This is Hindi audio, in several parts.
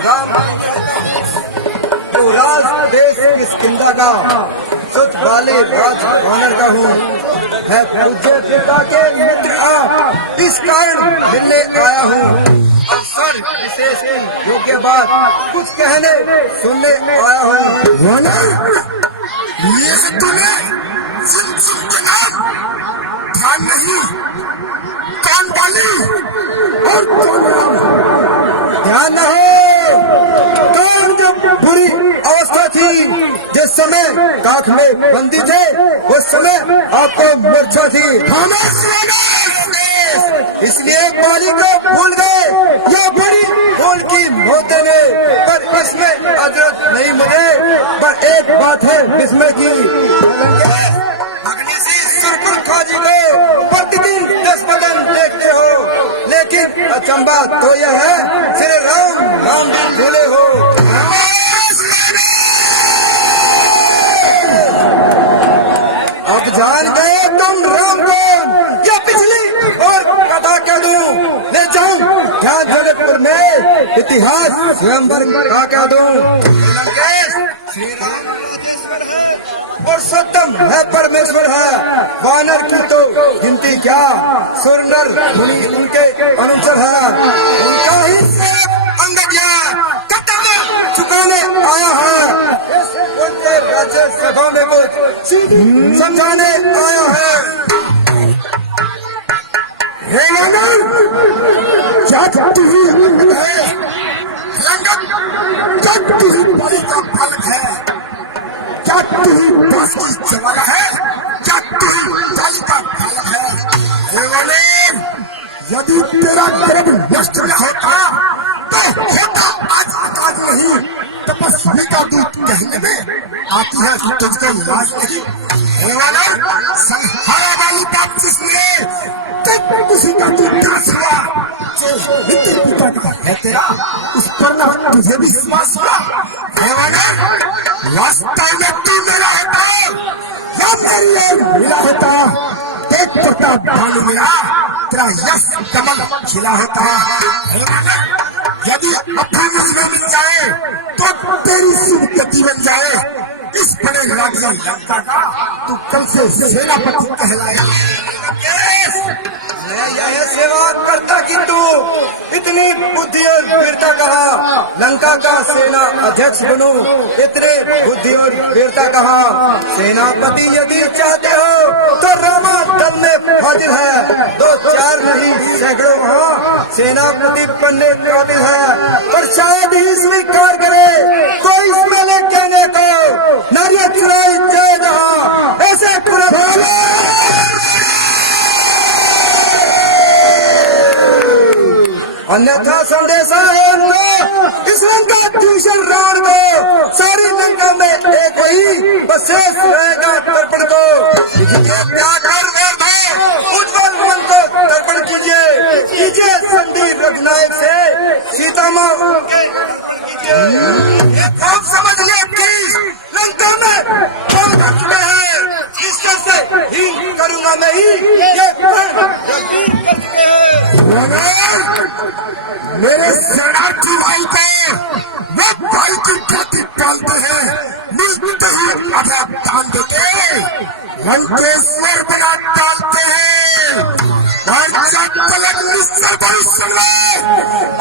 राम युवराज देश किष्किंधा का सुत वाले राज वानर का हूँ है पूज्य पिता के मित्र इस कारण मिलने आया हूँ। अवसर विशेष योग्य बात कुछ कहने सुनने आया हूँ। ये सब तूने सुन के नाम ध्यान नहीं, कान वाली और ध्यान न हो। कान जब बुरी अवस्था थी जिस समय काख में बंदी थे उस समय आपको मूर्छा थी, इसलिए बाली को भूल गए या बड़ी भूल की मौत देने पर इसमें हजरत नहीं मुझे। पर एक बात है इसमें की अग्नि से सुरपुर खाजी को प्रतिदिन 10 बदन देखते हो, लेकिन अचंबा तो यह है श्री राम नाम भी भूले हो। अब जान गए तुम राम कौन, या पिछली और कथा कह दूं ले जाऊं ध्यान जगतपुर में इतिहास स्वयंवर का कह दूं। श्री राम और सत्यम है परमेश्वर है, वानर की तो गिनती क्या, सुरनर मुनि उनके अनुचर है, उनका ही अंगज्ञा कर्तव्य चुकाने आया है, उनके राज्य सभा में कुछ समझाने आया है। हे वानर, क्या तू ही बलि का फलक है, क्या तू ही दास की जवाना है, क्या तू ही बलि का फलक है। हे वानर, यदि तेरा गर्भ नष्ट न होता तो होता आज आकाश नहीं, तपस्वी का दूत कहने में आती है तुझको लाज नहीं। हे वानर, संहारा वाली बात जिसने उसी का तू दास हुआ, जो मित्र पिता का है तेरा उस पर न तुझे विश्वास हुआ। हे वानर, वास्तव में तू मेरा होता या मेरी ओर मिला होता, तेज प्रताप भानु मेरा तेरा यश कमल खिला होता। हे वानर, यदि अपनी मुझमें मिल जाए तो तेरी शुभ गति बन जाए, इस बड़े राज्य लंका का तू कल से सेनापति कहलाया। मैं यह सेवा करता किंतु इतनी बुद्धि और वीरता कहा, लंका का सेना अध्यक्ष बनूं इतने बुद्धि और वीरता कहा। सेनापति यदि चाहते हो तो रामा दल में हाजिर है, 2-4 नहीं सैकड़ों हाँ सेनापति बनने काबिल है, पर शायद ही स्वीकार करे कोई इसमें ले कहने को नारियल चुराई जाए जहाँ ऐसे पूरा अन्यथा संदेशा है उनको इस लंका दूषण रावण को, सारी लंका में एक वही बस शेष रहेगा तर्पण को। उज्जवल मन को तर्पण कीजिए संधि रघुनायक से सीता माँ खूब समझ ले कि लंका में कौन चुके हैं, ईश्वर से ही करूंगा मैं ही ये मेरे शरणार्थी भाई को वो भाई की ख्याति पालते हैं, मिलते ही आधा दान देते लंकेश्वर बना डालते हैं।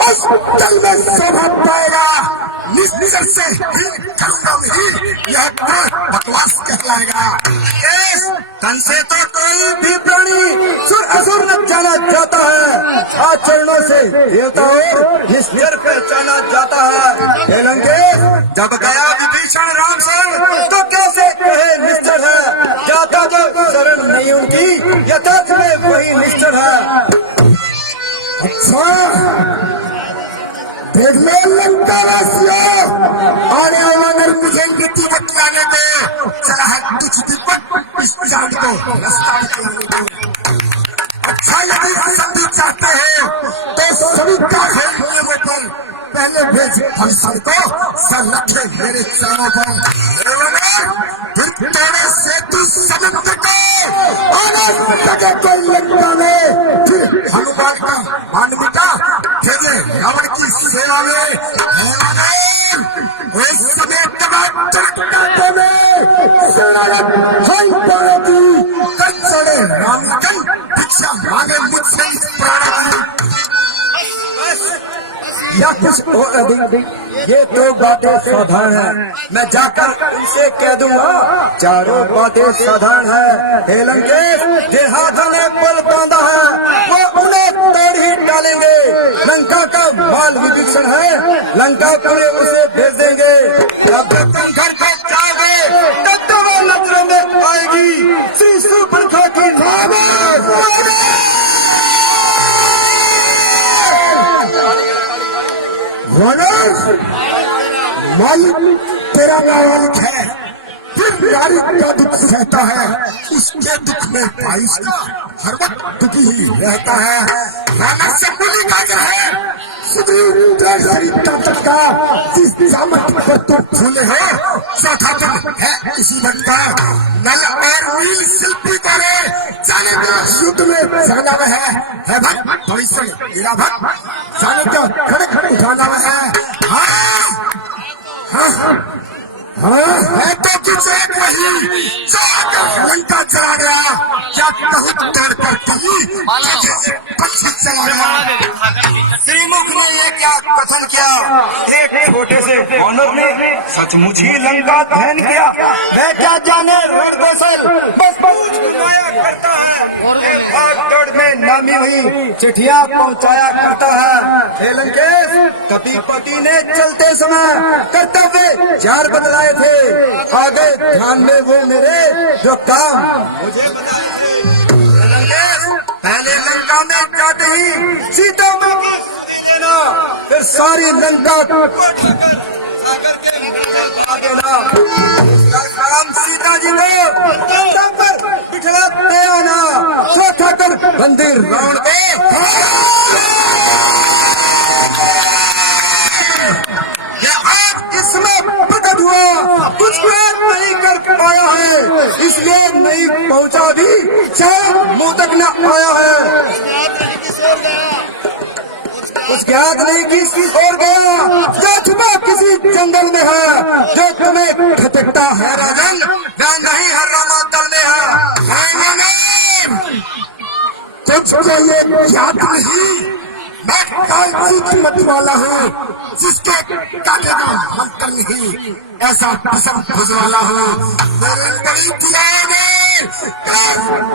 उस दल में शोभा पाएगा, निश्चर से करुणा में ही यह बकवास कहलाएगा। तन से तो कोई भी प्राणी सुर असुर न जाना जाता है, आचरणों से देवता और निश्चर पहचाना जाता है। हे लंकेश, जब गया विभीषण राम शरण तो कैसे कहे निश्चर है, जाता जो शरण नहीं उनकी यथार्थ में वही निश्चर है। अच्छा देख लो लंकावासियों, आने वानर मुझे नीति बतलाने में चला है कुछ दीपक इस जान को रास्ता निकलाने को। अच्छा यदि संधि चाहते हैं तो सभी का है नियमों पर पहले भेज हंसन को संरक्षे मेरे चरणों पर। फिर तेरे से तू समुद्र को आनंद लगे कोई लंका में, फिर हनुमान का मान मिटा भेजे रावण की सेना में। शरणागत हाय पार्वती कर चढ़े रामचंद्र भिक्षा मांगे मुझसे इस प्राण या कुछ और अधिक। ये तो बातें साधारण है, मैं जाकर उनसे कह दूंगा चारों बातें साधारण है। हे लंकेश, जे हाथों ने पुल बांधा है वो उन्हें तोड़ ही डालेंगे। लंका का माल विभीषण है, लंका पूरे उसे भेज देंगे। जब तुम घर को जाओगे तब तो वो नजरों में आएगी श्री सुपर्णखा की मालिक तेरा मालिक है, फिर नारी का दुख सहता है, उसके दुख में भाई का हर वक्त दुखी ही रहता है। राना से बोली का है तक का जिस सामर्थ्य पर तुम फूले हो चौथा तुम है इसी मन का। नल और वीर शिल्पी करे जाने में युद्ध में जाना है भक्त भविष्य मेरा भक्त जाने को खड़े खड़े उठाना है। हाँ है तो कुछ एक वही लंका चला गया क्या बहुत डर करती पक्षी चला गया। श्रीमुख ने ये क्या कथन किया? एक छोटे से वानर ने सचमुच ही लंका दहन किया। वह क्या जाने रणकौशल बस बुझाया करता है। भाग दौड़ में नामी हुई चिट्ठियां पहुंचाया करता है। हे लंकेश, कपीपति ने चलते समय कर्तव्य 4 बतलाए थे। आगे ध्यान में वो मेरे जो काम मुझे बताए थे। लंकेश, पहले लंका में जाते ही सीता माँ की स्तुति देना, फिर सारी लंका सागर के देना। काम सीता जी को सब पर बिठलाते आना, चौथा कर मंदिर रावण को इसमें प्रकट हुआ कुछ नहीं कर पाया है, इसलिए नहीं पहुंचा भी शायद मुंह तक न आया है। कुछ ज्ञात नहीं किसकी ओर गया जो छुपा किसी जंगल में है। जो तुम्हें खटकता है राजन वह नहीं हर रामा दल में है। तुझको ये याद नहीं मैं मत वाला हूँ जिसके काटे का मंत्र नहीं ऐसा पसंद भुजवाला हूँ। मेरे बड़ी दुआओं ने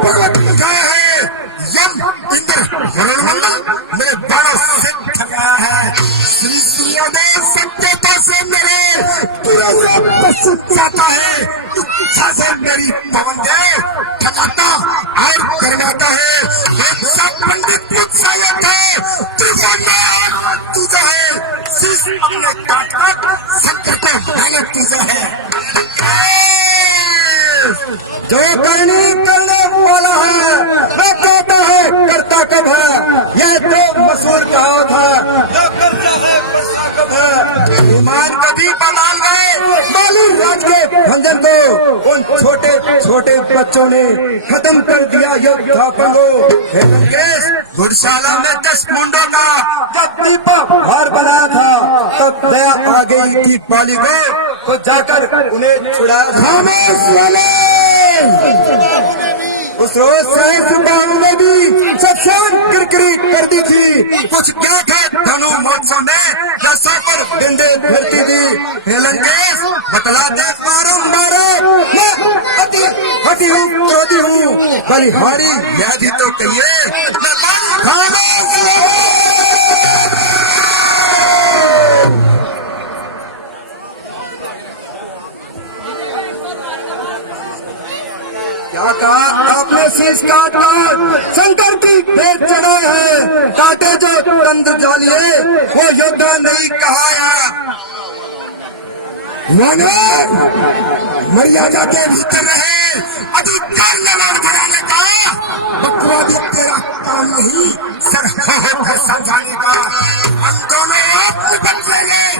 पर्वत उठाया है यम इंद्र वरुणमंडल मेरे बड़ों से ठगाया है। श्री सूर्य ने सत्यता से मेरे पूरा प्रस्तुत जाता है। इच्छा से मेरी पवन देव ठगाता और करवाता है। एक सब पंडित मुझसे है तुझा है शीश अपने काट काट संकट में मैंने तुझा है। जो करनी करने वाला है वह कहता है करता कब है। यह तो मशहूर कहावत है जो करता है करता कब है। ईमान कभी बदल गए मालूम राज के भंजन को उन छोटे छोटे बच्चों ने खत्म कर दिया योद्धापन को। घुड़शाला में 10 मुंडों का जब दीपा हार बनाया था तब दया आ गई थी पाली को तो जाकर उन्हें छुड़ाया। उस रोज सहस्त्रबाहु में भी सत्सान किरकिरी कर दी थी। कुछ क्या थे धनु महोत्सव में जैसा पर बिंदे भरती थी। हे लंकेश, बतला दे बारंबार मैं अति हटी हूँ क्रोधी हूँ बलिहारी व्याधि तो कहिए। क्या कहा आपने? शीश काट शंकर की पेट चढ़ाए हैं काटे जो तंत्र जालिए वो योद्धा नहीं कहाया। मर्यादा के भीतर रहे अधिकार निर्माण कराने का बकवादी तेरा काम नहीं सर है समझाने का। हम दोनों आप बन गए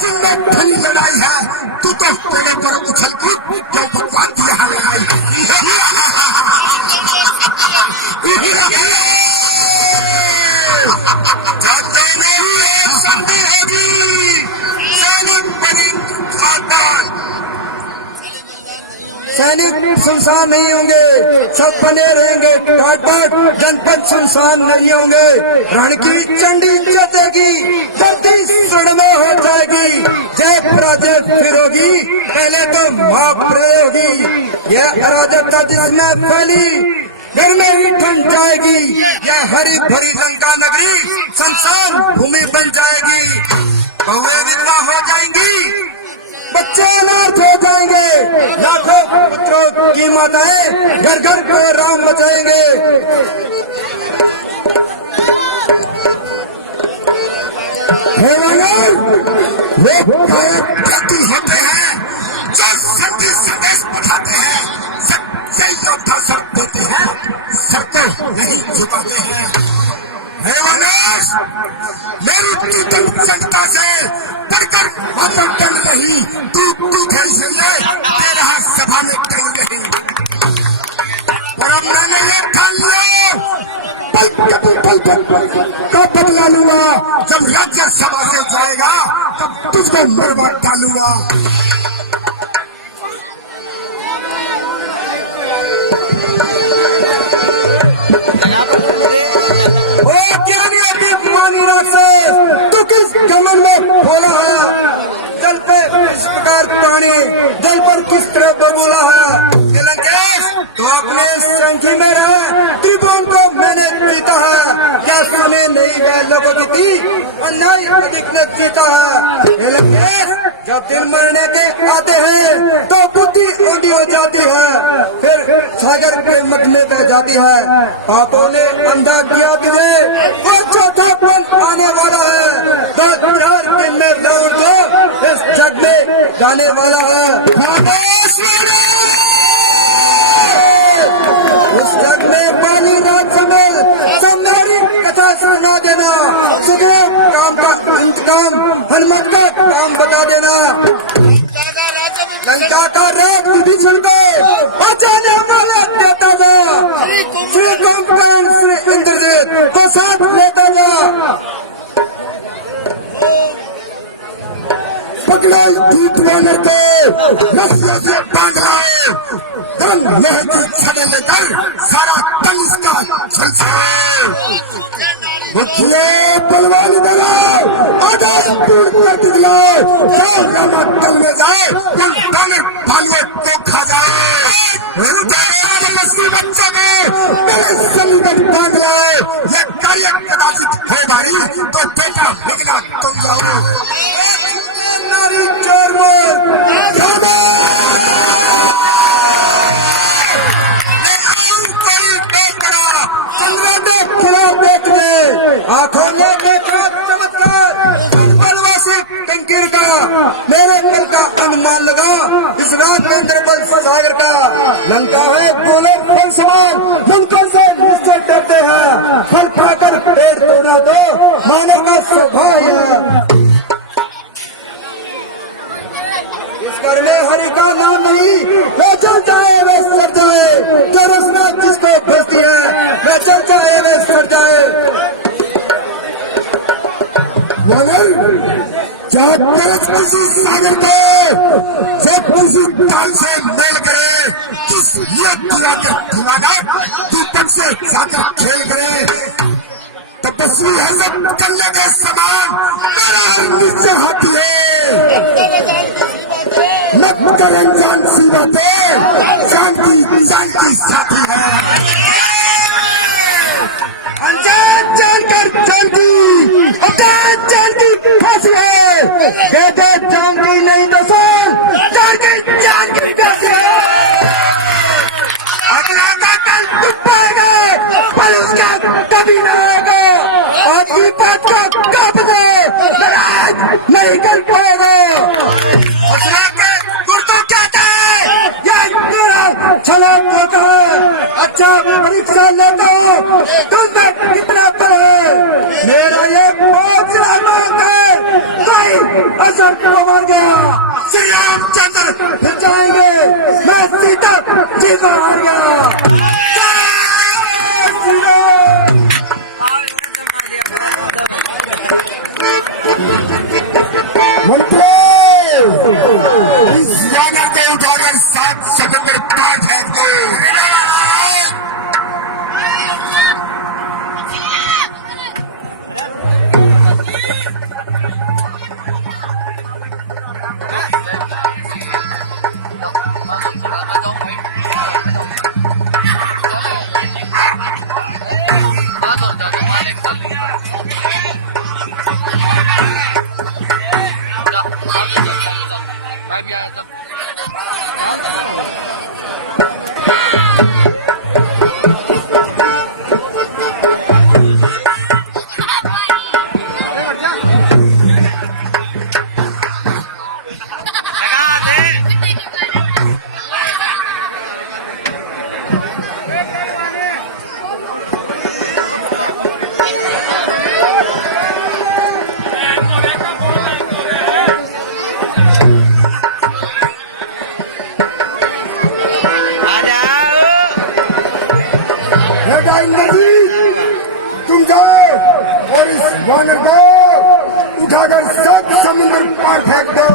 जिनमें खली लड़ाई है तू तो तेरे पर उछल कूद जो बकवाद यहाँ लगाई सैनिक सुनसान नहीं होंगे, सब बने रहेंगे ठाट बाट, जनपद सुनसान नहीं होंगे। रण की चंडी जतेगी, धरती स्वर्ण में हो जाएगी, जय पराजय फिर होगी, पहले तो माँ प्रे होगी। यह अराजकता जिसमें फैली घर में ही ठंड जाएगी, यह हरी भरी लंका नगरी संसार भूमि बन जाएगी। बहुएं विधवा हो जाएंगी, बच्चे अनाथ हो जाएंगे, लाखों पुत्रों की माताएं घर घर को राम बचाएंगे। हे वानर, वे कायरती होते हैं जो संधि संदेश पठाते हैं, सच्चे योद्धा सर देते हैं, सर को नहीं झुकाते हैं। हे वानर, मेरी पीतल जनता से बढ़कर माता टल रही, तू खेल से दे रहा सभा में टल रही। और अब मैंने ये ठान लिया, पल का बदला लूंगा, जब राज्य सभा से जाएगा तब तुझको मरवा डालूंगा। तू किस कमल में खोला है, जल पे इस प्रकार पानी, जल पर किस तरह बबूला है। तो अपने संख्या में रहे, त्रिभुवन को मैंने जीता है, क्या सुने नहीं गए लोगों की थी, अन्याय अधिक ने जीता है। जब दिन मरने के आते हैं तो बुद्धि ऊंधी हो जाती है, फिर सागर के मगने बह जाती है। पापों ने अंधा किया तुझे, वो चौथापन आने वाला है, 10,000 दिन में लौट दो इस जग में जाने वाला है। इस जग में पानी रात समय सब मेरी कथा सुना देना, सुखदेव काम का इंतकाम हनुमत का काम बता देना। लंका का राज विभीषण को बचाने वाला देता था, श्री कुंभकर्ण श्री इंद्रदेव को साथ लेता था। पकड़ा झूठ वाले को रस्सियों से बांध लाए, धन महल की छड़े लेकर सारा तन इसका झलसाए। मुझे बलवान दला आधार टूट कर दिखलाए, टल में जाए गाने भालुए को खा जाए। मस्ती बच्चे में मेरे संकट भाग लाए, ये कार्य कदाचित है भाई तो बेटा निकला तुम जाओ। नारी चोर खिलाफ देखने आंखों ने देखा चमत्कार, बनवासी टंकीर का मेरे कल का अनुमान लगा, इस रात के अंदर बल सागर का लंका है बोले फल समान, मुनकर से निश्चय डरते हैं, फल खाकर पेड़ तोड़ा दो मानव का स्वभाव है। इस करने हरि का नाम नहीं, वे चल जाए वे सर जाए, जो रसना जिसको भेजती है वे चल जाए वे सर जाए। किसी सागर को जब किसी ताल से मेल करे, किस नियत दिला के दीवाना तू तक से जाकर खेल करे। तपस्वी है सब कन्या के समान, मेरा नीचे हाथी है, मत करें जान सी बातें, शांति शांति साथी है। अनजान जानकर जानती, अनजान जानती फांसी है, कहते जानती नहीं तो सुन, जान की फांसी है। अगला का कल टूट पाएगा, पर उसका कभी न आएगा, आपकी बात का कब दे, नाराज नहीं कर पाएगा। उसरा के गुर्दों कहता है, यह मेरा छलांग होता है, अच्छा परीक्षा लेता हूँ, तुमने कितना पढ़े, मेरा ये पहुंचना मांग है, कोई असर को मार गया, श्री रामचंद्र फिर जाएंगे, मैं सीता जीता हार गया। इस याना को उठाकर 7 सितंबर वानर को उठाकर 7 समुद्र पार फेंक दो।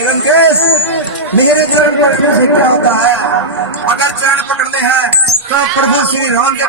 लंकेश, मेरे चरण पकड़ने से क्या होता है? अगर चरण पकड़ने हैं तो प्रभु श्री राम के